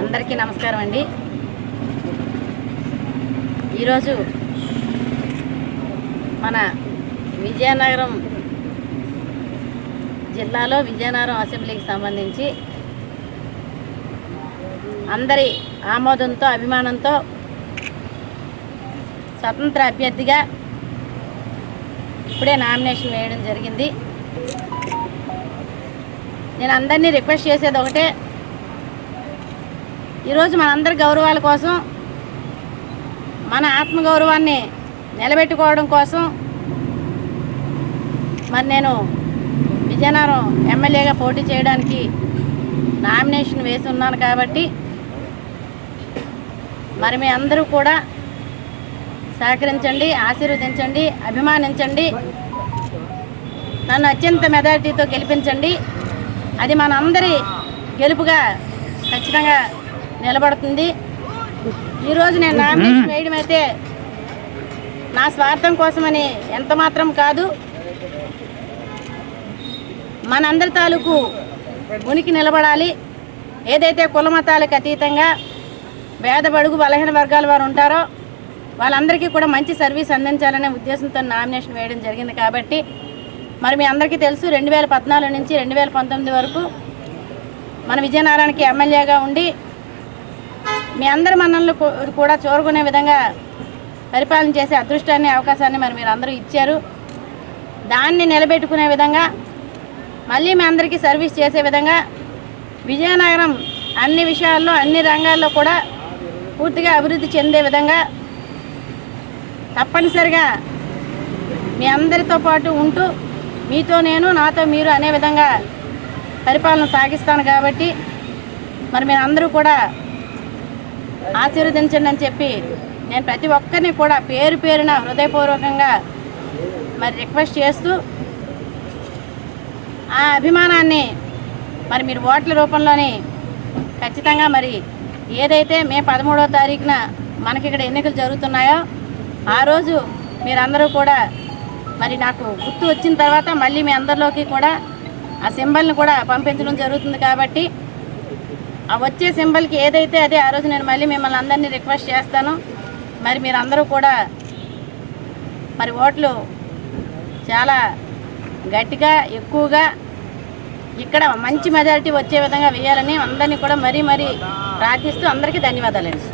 అందరికీ నమస్కారం అండి. ఈరోజు మన విజయనగరం జిల్లాలో విజయనగరం అసెంబ్లీకి సంబంధించి అందరి ఆమోదంతో అభిమానంతో స్వతంత్ర అభ్యర్థిగా ఇప్పుడే నామినేషన్ వేయడం జరిగింది. నేను అందరినీ రిక్వెస్ట్ చేసేది ఒకటే, ఈరోజు మనందరి గౌరవాల కోసం, మన ఆత్మగౌరవాన్ని నిలబెట్టుకోవడం కోసం మరి నేను విజయనగరం ఎమ్మెల్యేగా పోటీ చేయడానికి నామినేషన్ వేసి ఉన్నాను. కాబట్టి మరి మీ అందరూ కూడా సహకరించండి, ఆశీర్వదించండి, అభిమానించండి, నన్ను అత్యంత మెజారిటీతో గెలిపించండి. అది మన అందరి గెలుపుగా ఖచ్చితంగా నిలబడుతుంది. ఈరోజు నేను నామినేషన్ వేయడం అయితే నా స్వార్థం కోసమని ఎంత మాత్రం కాదు, మనందరి తాలూకు ఉనికి నిలబడాలి. ఏదైతే కులమతాలకు అతీతంగా పేద బడుగు బలహీన వర్గాల వారు ఉంటారో వాళ్ళందరికీ కూడా మంచి సర్వీస్ అందించాలనే ఉద్దేశంతో నామినేషన్ వేయడం జరిగింది. కాబట్టి మరి మీ అందరికీ తెలుసు, 2014 నుంచి 2019 వరకు మన విజయనగరానికి ఎమ్మెల్యేగా ఉండి మీ అందరి మన్ననలు కూడా చూరుకునే విధంగా పరిపాలన చేసే అదృష్టాన్ని, అవకాశాన్ని మరి మీరు అందరూ ఇచ్చారు. దాన్ని నిలబెట్టుకునే విధంగా, మళ్ళీ మీ అందరికీ సర్వీస్ చేసే విధంగా విజయనగరం అన్ని విషయాల్లో, అన్ని రంగాల్లో కూడా పూర్తిగా అభివృద్ధి చెందే విధంగా తప్పనిసరిగా మీ అందరితో పాటు ఉంటూ మీతో నేను, నాతో మీరు అనే విధంగా పరిపాలన సాగిస్తాను. కాబట్టి మరి మీరు అందరూ కూడా ఆశీర్వదించండి అని చెప్పి నేను ప్రతి ఒక్కరిని కూడా పేరు పేరున హృదయపూర్వకంగా మరి రిక్వెస్ట్ చేస్తూ, ఆ అభిమానాన్ని మరి మీరు ఓట్ల రూపంలోని ఖచ్చితంగా మరి ఏదైతే మే 13వ తారీఖున మనకి ఇక్కడ ఎన్నికలు జరుగుతున్నాయో ఆ రోజు మీరందరూ కూడా మరి నాకు గుర్తు వచ్చిన తర్వాత మళ్ళీ మీ అందరిలోకి కూడా ఆ సింబల్ని కూడా పంపించడం జరుగుతుంది. కాబట్టి ఆ వచ్చే సింబల్కి ఏదైతే అదే ఆ రోజు నేను మళ్ళీ మిమ్మల్ని అందరినీ రిక్వెస్ట్ చేస్తాను. మరి మీరందరూ కూడా మరి ఓట్లు చాలా గట్టిగా, ఎక్కువగా ఇక్కడ మంచి మెజారిటీ వచ్చే విధంగా వేయాలని అందరినీ కూడా మరీ ప్రార్థిస్తూ అందరికీ ధన్యవాదాలండి.